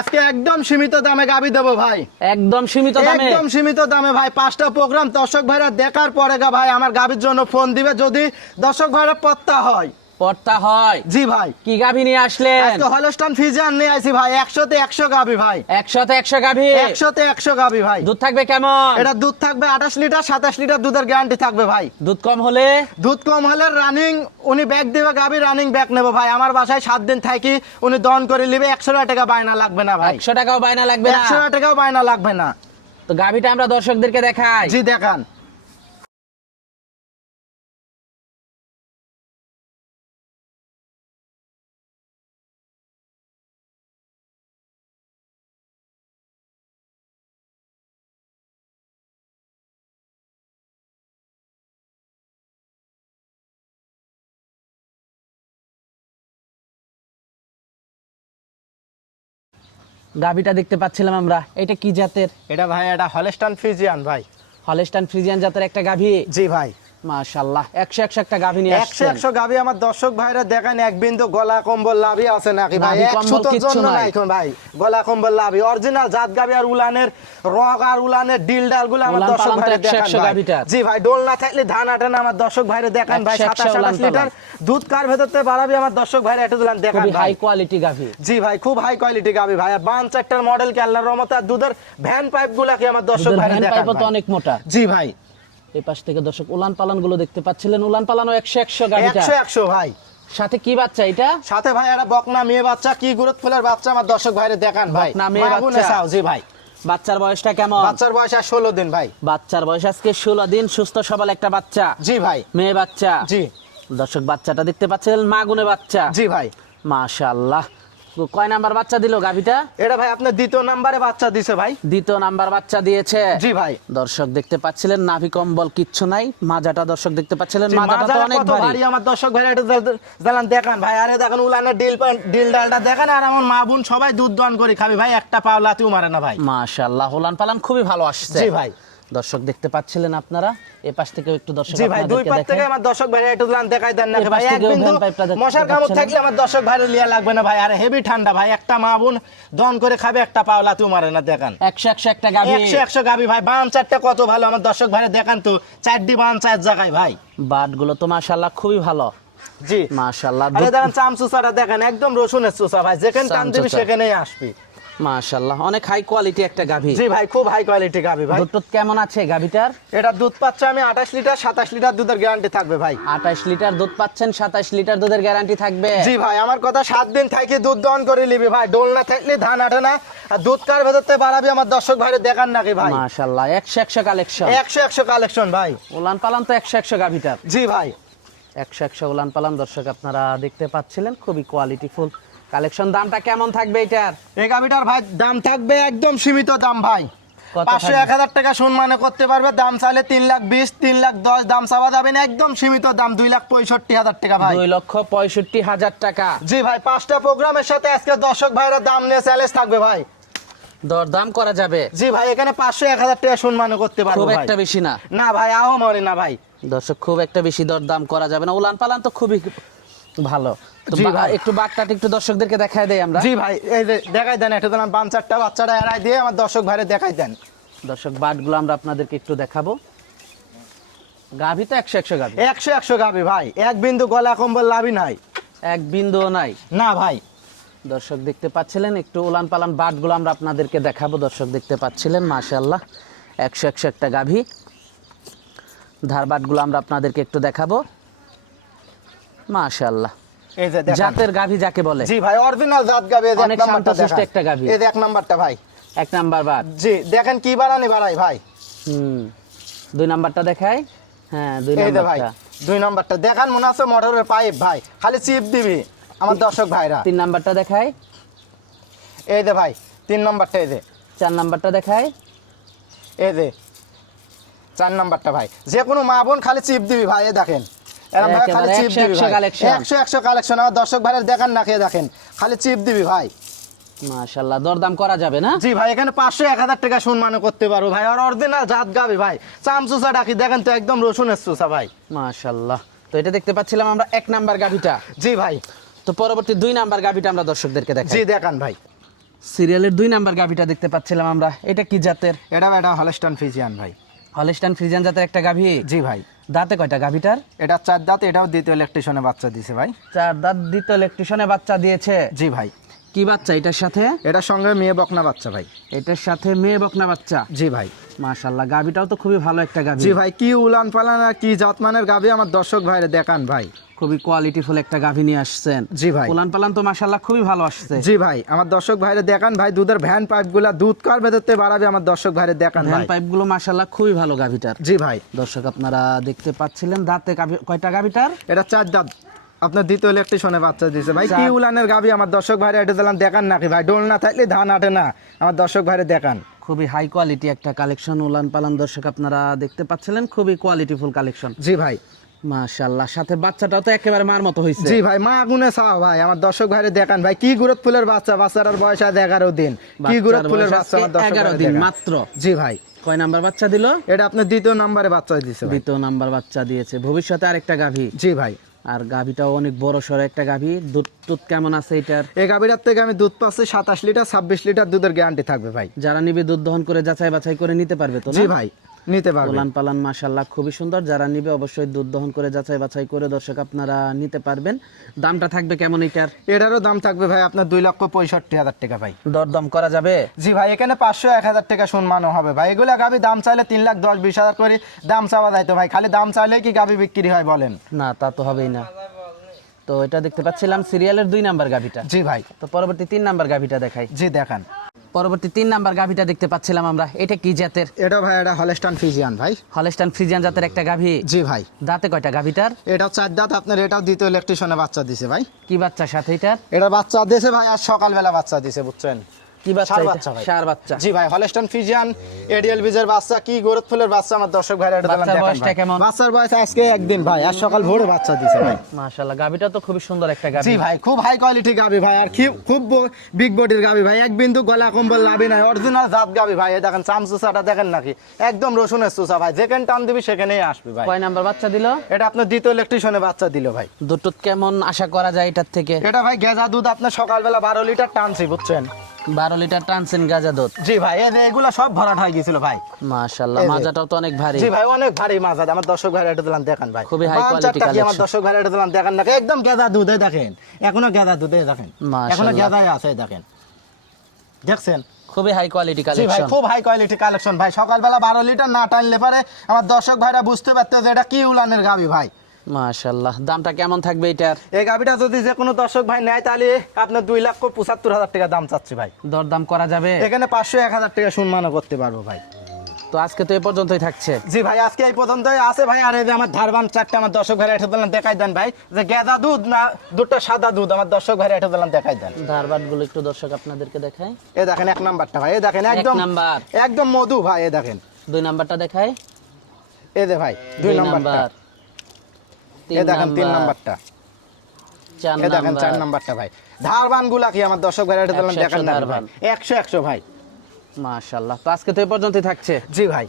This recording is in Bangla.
আজকে একদম সীমিত দামে গাবি দেবো ভাই, একদম সীমিত দামে, একদম সীমিত দামে ভাই। 5টা প্রোগ্রাম দর্শক ভাইরা দেখার পরে ভাই আমার গাবির জন্য ফোন দিবে, যদি দর্শক ভাইরা পত্তা হয়। পড়তা হয়? জি ভাই। কি গাভী নিয়ে আসলেন? আজকে হলস্টাইন ফ্রিজিয়ান নিয়ে আইছি ভাই, 100তে 100 গাবি ভাই, 100তে 100 গাভী, 100তে 100 গাবি ভাই। দুধ থাকবে কেমন? এটা দুধ থাকবে 28 লিটার, 27 লিটার দুধের গ্যারান্টি থাকবে ভাই। দুধ কম হলে? দুধ কম হলে রানিং উনি ব্যাগ দিবে, গাবি রানিং ব্যাগ নেবো ভাই। আমার বাসায় 7 দিন থাকি উনি দন করে নিবে, 100 টাকা বায়না লাগবে না ভাই। 100 টাকাও বায়না লাগবে না? 100 টাকাও বায়না লাগবে না। তো গাভীটা আমরা দর্শকদেরকে দেখাই। জি দেখান। গাভীটা দেখতে পাচ্ছিলাম আমরা, এটা কি জাতের? এটা ভাই এটা হলস্টাইন ফ্রিজিয়ান ভাই। হলস্টাইন ফ্রিজিয়ান জাতের একটা গাভী। জি ভাই। মাশাআল্লাহ, 100 একটা গাভী নিয়ে 100 আসছেন। 100 গাবি আমার দর্শক ভাইরা দেখেন, এক বিন্দু গলা কম্বল লাভি আছে নাকি ভাই? নাভি কম্বল 100 কিচ্ছু জন্য নাই। নাই কোন ভাই, গলা কম্বল লাভি অরিজিনাল জাত গাবি। আর উলানের রগ আর উলানের ডিল ডাল গুলো আমার উলান দর্শক পালান তো ভাইরা 100 দেখেন ভাই। গাভীটা। জি ভাই, ডোল না থাকলে ধান আটে না আমার দর্শক ভাইরা দেখেন ভাই। 100 27 উলান 28 লিটার দুধ কার ভেতর থেকে বাড়াবি আমার দর্শক ভাইরা একটু দিলাম দেখেন খুবই ভাই। হাই কোয়ালিটি গাভী। জি ভাই, খুব হাই কোয়ালিটি গাবি ভাই। আর বান চারটার মডেল কে আল্লাহর রহমতে, আর দুধের ভ্যান পাইপ গুলা কি আমার দর্শক দুধের ভাইরা ভ্যান দেখেন পাইপও তো ভাই। অনেক মোটা। জি ভাই। এই পাশ থেকে দর্শক উলান পালান গুলো দেখতে পাচ্ছিলেন, উলান পালানও 100 100 গাভীটা। 100 100 ভাই। সাথে কি বাচ্চা এটা? সাথে ভাই একটা বকনা মেয়ে বাচ্চা, কি গ্রোথ ফুলের বাচ্চা আমার দর্শক ভাইরে দেখান ভাই। বকনা মেয়ে মাগুনে বাচ্চা। চাও। জি ভাই। বাচ্চার বয়সটা কেমন? বাচ্চার বয়স আর 16 দিন ভাই। বাচ্চার বয়স আজকে 16 দিন, সুস্থ সবল একটা বাচ্চা। জি ভাই। মেয়ে বাচ্চা। জি। দর্শক বাচ্চাটা দেখতে পাচ্ছিলেন, মাগুনে বাচ্চা। জি ভাই। মাশাআল্লাহ। কয় নাম্বার বাচ্চা দিল গাভীটা? এটা ভাই আপনার দ্বিতীয় নাম্বারে বাচ্চা দিছে ভাই। দ্বিতীয় নাম্বার বাচ্চা দিয়েছে। জি ভাই। দর্শক দেখতে পাচ্ছিলেন, নাভি কম্বল কিচ্ছু নাই। মাজাটা দর্শক দেখতে পাচ্ছিলেন, মাজাটা তো মাজারে অনেক কত ভারী। ভারী আমার দর্শক ভাইরা একটু জানান দেখান ভাই। আরে দেখেন উলানের ডিল ডালটা দেখেন। আর আমার মা বোন সবাই দুধ দান করে খাবি ভাই, একটা পাওলাতেও মারে না ভাই। মাশাআল্লাহ, উলান পালান খুবই ভালো আসছে। জি ভাই। দর্শক দেখতে পাচ্ছিলেন আপনারা, এই পাশ থেকে একটু দর্শক জি ভাই, দুই আপনাদেরকে পাশ থেকে দেখাই। আমার দর্শক ভাইরা একটু জান দেখাই দেন না এই ভাই। পাশ এক থেকেও বিন্দু ভ্যান পাইপটা দেখতে মশার কামড় পাচ্ছেন। থাকলে আমার দর্শক ভাইরা লিয়া লাগবে না ভাই। আর হেভি ঠান্ডা ভাই, একটা মা বোন দন করে খাবে, একটা পাওলাতেও মারে না দেখেন। 100 100 একটা গাভী। 100 100 গাবি ভাই। বান চারটা কত ভালো আমার দর্শক ভাইরা দেখান তো, 4টি বান 4 জায়গায় ভাই। বাট গুলো তো মাশাআল্লাহ খুবই ভালো। জি মাশাআল্লাহ। আরে দেখেন চামচুসাটা দেখেন, একদম রসুনের চুষা ভাই, যেখানে টান দিবি চামচুসা। সেখানেই আসবি। মাশাআল্লাহ, অনেক হাই কোয়ালিটি একটা গাভী। জি ভাই, খুব হাই কোয়ালিটি গাবি ভাই। দুধ কেমন আছে গাভীটার? এটা দুধ পাচ্ছে আমি 28 লিটার, 27 লিটার দুধের গ্যারান্টি থাকবে ভাই। 28 লিটার দুধ পাচ্ছেন, 27 লিটার দুধের গ্যারান্টি থাকবে। জি ভাই, আমার কথা 7 দিন থাকি দুধ দহন করে নিবি ভাই। ডোল না থাকলে ধান আটে না। আর দুধ কার ভেতর থেকে বাড়াবি আমার দর্শক ভাইরে দেখান নাকি ভাই। মাশাআল্লাহ, 100 100 কালেকশন। 100 100 কালেকশন ভাই। উলান পালান তো 100 100 গাভীটার। জি ভাই। 100 100 উলান পালান দর্শক আপনারা দেখতে পাচ্ছিলেন, খুবই কোয়ালিটিফুল কালেকশন। দামটা কেমন থাকবে এটার? এই গাভিটার ভাই দাম থাকবে একদম সীমিত দাম ভাই। কত 500 থাকবে? 1000 টাকা সম্মানে করতে পারবে। দাম চাইলে 3,20,000 3,10,000 দাম চাওয়া যাবে না, একদম সীমিত দাম 2,65,000 টাকা ভাই। 2,65,000 টাকা। জি ভাই, 5টা প্রোগ্রামের সাথে আজকে দর্শক ভাইরা দাম নিয়ে চ্যালেঞ্জ থাকবে ভাই। দরদাম করা যাবে? জি ভাই, এখানে 500 1000 টাকা সম্মানে করতে পারবে খুব ভাই। একটা বেশি না। না ভাই, আও মরে না ভাই। দর্শক খুব একটা বেশি দরদাম করা যাবে না। উলান পালান তো খুবই ভালো। তো জি ভাই। একটু বাটটাটা একটু দর্শকদেরকে দেখায় দেই আমরা। জি ভাই, এই যে দেখাই দেন একটা দিলাম বান চারটা, বাচ্চাটা এড়াই দিয়ে আমার দর্শক ভাইরে দেখাই দেন। দর্শক বাটগুলো আমরা আপনাদেরকে একটু দেখাবো। গাভী তো 100 100 গাভী। 100 100 গাবি ভাই, এক বিন্দু গলা কম্বল লাভই নাই। এক বিন্দুও নাই। না ভাই। দর্শক দেখতে পাচ্ছিলেন, একটু উলান পালান বাটগুলো আমরা আপনাদেরকে দেখাবো। দর্শক দেখতে পাচ্ছিলেন, মাশাআল্লাহ 100 100 একটা গাভী। ধার বাটগুলো আমরা আপনাদেরকে একটু দেখাবো। মাশাআল্লাহ, এই যে দেখেন। জাতের গাভী যাকে বলে। জি ভাই, অরিজিনাল জাত গাবি। এই যে অনেক এক নাম্বারটা শান্তশিষ্ট দেখেন। একটা গাভী। এই যে এক নাম্বারটা ভাই। 1 নাম্বার বাট। জি দেখেন কি বাড়ানি বাড়াই ভাই। 2 নাম্বারটা দেখায়। হ্যাঁ, 2 এই যে ভাই নাম্বারটা। 2 নাম্বারটা দেখান, মনে আছে মোটরের পাইপ ভাই, খালি চিপ দিবি আমার দর্শক ভাইরা। 3 নাম্বারটা দেখায়। এই যে ভাই 3 নাম্বারটা, এই যে 4 নাম্বারটা দেখায়। এই যে 4 নাম্বারটা ভাই। যে কোনো মা বোন খালি চিপ দিবি ভাই। এই দেখেন এরকম ভাই খালি একেবারে চিপ 100 দিবি 100 ভাই। কালেকশন। 100 100 কালেকশন আমার দর্শক ভাইরা দেখান না, খেয়ে দেখেন খালি চিপ দিবি ভাই। মাশাআল্লাহ, দরদাম করা যাবে না? জি ভাই, এখানে 500 1000 টাকা সম্মান করতে পারবো ভাই। আর অরিজিনাল জাত গাবি ভাই, চামচুসা ডাকি দেখেন তো, একদম রসুনের চুষা ভাই। মাশাআল্লাহ। তো এটা দেখতে পাচ্ছিলাম আমরা 1 নাম্বার গাভীটা। জি ভাই। তো পরবর্তী 2 নাম্বার গাভীটা আমরা দর্শকদেরকে দেখাই। জি দেখান ভাই। সিরিয়ালের 2 নাম্বার গাভিটা দেখতে পাচ্ছিলাম আমরা, এটা কি জাতের? এটা হলস্টাইন ফ্রিজিয়ান ভাই। হলস্টাইন ফ্রিজিয়ান জাতের একটা গাভি। জি ভাই। দাঁতে কয়টা গাভিটার? এটা 4 দাঁত, এটাও দ্বিতীয় ইলেকট্রিশনে বাচ্চা দিছে ভাই। 4 দাঁত, দ্বিতীয় ইলেকট্রিশনে বাচ্চা দিয়েছে। জি ভাই। কি বাচ্চা এটার সাথে? এটার সঙ্গে মেয়ে বকনা বাচ্চা ভাই। এটার সাথে মেয়ে বকনা বাচ্চা। জি ভাই। মাশাআল্লাহ, গাভিটাও তো খুবই ভালো একটা গাভি। জি ভাই, কি উলান পালান আর কি জাতমানের গাভি আমার দর্শক ভাইরে দেখান ভাই। খুবই কোয়ালিটিফুল একটা গাভি নিয়ে আসছেন। জি ভাই। উলান পালান তো মাশাআল্লাহ খুবই ভালো আসছে। জি ভাই, আমার দর্শক ভাইরে দেখান ভাই। দুধের ভ্যান পাইপগুলা দুধ করবে দিতে বাড়াবে আমার দর্শক ভাইরে দেখান ভ্যান ভাই। পাইপগুলো মাশাআল্লাহ খুবই ভালো গাভিটার। জি ভাই। দর্শক আপনারা দেখতে পাচ্ছিলেন, দাঁতে কয়টা গাভিটার? এটা 4 দাঁত, আপনার দ্বিতীয় ইলেকট্রিশনে বাচ্চা দিছে ভাই। কি উলানের গাভি আমার দর্শক ভাইরে এটা দিলাম দেখান নাকি ভাই। ডোল না থাকলে ধান আটে না, আমার দর্শক ভাইরে দেখান। খুবই হাই কোয়ালিটি একটা কালেকশন উলান পালান দর্শক আপনারা দেখতে পাচ্ছিলেন, খুবই কোয়ালিটিফুল কালেকশন। জি ভাই। মাশাআল্লাহ, সাথে বাচ্চাটাও তো একেবারে মার মতো হইছে। জি ভাই, মা গুনে চাও ভাই আমার দর্শক ভাইরে দেখান ভাই। কি গুরত ফুলের বাচ্চা, বাচ্চাটার বয়স আজ 11 দিন। কি গুরত ফুলের বাচ্চা আমার দর্শক 11 ভাইরে দিন দেখান। মাত্র। জি ভাই। কয় নাম্বার বাচ্চা দিল? এটা আপনার দ্বিতীয় নম্বরে বাচ্চা দিছে ভাই। দ্বিতীয় নাম্বার বাচ্চা দিয়েছে। ভবিষ্যতে আরেকটা গাভী। জি ভাই। আর গাভীটাও অনেক বড় সড়ো একটা গাভী। দুধ কেমন আছে এটার? এই গাভীটার থেকে আমি দুধ পাচ্ছি 27 লিটার, 26 লিটার দুধের গ্যারান্টি থাকবে ভাই। যারা নিবে দুধ দহন করে যাচাই বাছাই করে নিতে পারবে তো না? জি ভাই, নিতে পারবে। উলান পালান মাশাআল্লাহ খুবই সুন্দর। যারা নিবে অবশ্যই দুধ দহন করে যাচাই বাছাই করে দর্শক আপনারা নিতে পারবেন। দামটা থাকবে কেমন এটার? এটারও দাম থাকবে ভাই আপনার 2,65,000 টাকা ভাই। দরদাম করা যাবে? জি ভাই, এখানে 500-1,000 টাকা সম্মানও হবে ভাই। এগুলা গাভি দাম চাইলে 3,10,000-20,000 করে দাম চাওয়া যাইতো ভাই। খালি দাম চাইলে কি গাভি বিক্রি হয় বলেন? না, তা তো হবেই না। তো এটা দেখতে পাচ্ছিলাম সিরিয়ালের 2 নাম্বার গাভিটা। জি ভাই। তো পরবর্তী 3 নাম্বার গাভিটা দেখাই। জি দেখান। পরবর্তী 3 নাম্বার গাভিটা দেখতে পাচ্ছিলাম আমরা, এটা কি জাতের? এটা ভাই এটা হলস্টাইন ফ্রিজিয়ান ভাই। হলস্টাইন ফ্রিজিয়ান জাতের একটা গাভি। জি ভাই। দাঁতে কয়টা গাভিটার? এটা 4 দাঁত, আপনার এটাও দ্বিতীয় ইলেকট্রিশনে বাচ্চা দিছে ভাই। কি বাচ্চা সাথে এটার? এটা বাচ্চা দিছে ভাই আজ সকালবেলা বাচ্চা দিছে, বুঝছেন? কি বাচ্চা ষাঁড় এটা? বাচ্চা ভাই। ষাঁড় বাচ্চা। জি ভাই, হলস্টাইন ফ্রিজিয়ান এডিএল বীজের বাচ্চা। কি গোরত ফুলের বাচ্চা আমার দর্শক ভাইরা এটা দিলাম বাচ্চার দেখান বয়সটা ভাই। কেমন? বাচ্চার বয়স আজকে একদিন ভাই, আজ সকাল ভোরে বাচ্চা দিছে ভাই। মাশাআল্লাহ, গাভিটা তো খুবই সুন্দর একটা গাভি। জি ভাই, খুব হাই কোয়ালিটি গাভি ভাই। আর খুব বিগ বডির গাভি ভাই। এক বিন্দু গলা কম্বল লাভি নাই, অরিজিনাল জাত গাভি ভাই। এই দেখেন চামচুসাটা দেখেন নাকি, একদম রসুনের চুষা ভাই। যেখানে টান দিবি সেখানেই আসবে ভাই। কয় নাম্বার বাচ্চা দিল? এটা আপনার দ্বিতীয় ইলেকট্রিশনে বাচ্চা দিল ভাই। দুধ কেমন আশা করা যায় এটার থেকে? এটা ভাই গেজা দুধ আপনার সকালবেলা 12 লিটার টানছি, বুঝছেন? 12 লিটার টানছেন গাজা দুধ। জি ভাই, এগুলা সব ভরাট হয়ে গেছিল ভাই। মাশাআল্লাহ, এই যে। মাজাটাও তো অনেক ভারী। জি ভাই, অনেক ভারী মাজা। আমার দর্শক ভাইরা এটা দিলাম দেখান ভাই। খুবই high quality বাচ্চাটা কি আমার collection। দর্শক ভাইরা এটা দিলাম দেখান নাকি, একদম গেজা দুধে দেখেন। এখনো গেজা দুধে দেখেন, মাশাআল্লাহ। এখনো গেজাই আছে দেখেন, দেখছেন? খুবই হাই কোয়ালিটি জি ভাই, কালেকশন। খুব হাই কোয়ালিটি কালেকশন ভাই। সকালবেলা 12 লিটার না টানলে পারে আমার দর্শক ভাইরা বুঝতে পারতো যে এটা কি উলানের গাভি ভাই। মাশাআল্লাহ, দামটা কেমন থাকবে এটার? এই গাভিটা যদি যে কোনো দর্শক ভাই নেয় তাহলে আপনার 2,75,000 টাকা দাম চাচ্ছি ভাই। দরদাম করা যাবে? এখানে 500-1,000 টাকা সম্মানও করতে পারবো ভাই। তো আজকে তো এই পর্যন্তই থাকছে। জি ভাই, আজকে এই পর্যন্তই আছে ভাই। আর এই যে আমার ধারবান চারটা আমার দর্শক ভাইরা এটা দিলাম দেখাই দেন ভাই, যে গেদা দুধ না দুধটা সাদা দুধ আমার দর্শক ভাইরা এটা দিলাম দেখাই দেন। ধারবাট গুলো একটু দর্শক আপনাদেরকে দেখাই। এই দেখেন 1 নাম্বারটা ভাই, এই দেখেন একদম নাম্বার। একদম মধু ভাই। এই দেখেন 2 নাম্বারটা দেখাই। এই যে ভাই 2 নাম্বারটা। এই দেখেন 3 নাম্বারটা। 4 এই দেখেন 4 নাম্বার। নাম্বারটা ভাই। ধারবান গুলা কি আমার দর্শক ভাইরা এটা দিলাম 100 দেখান না ভাই। ধারবান। 100 ভাই। মাশাআল্লাহ, তো আজকে তো এই পর্যন্তই থাকছে। জি ভাই।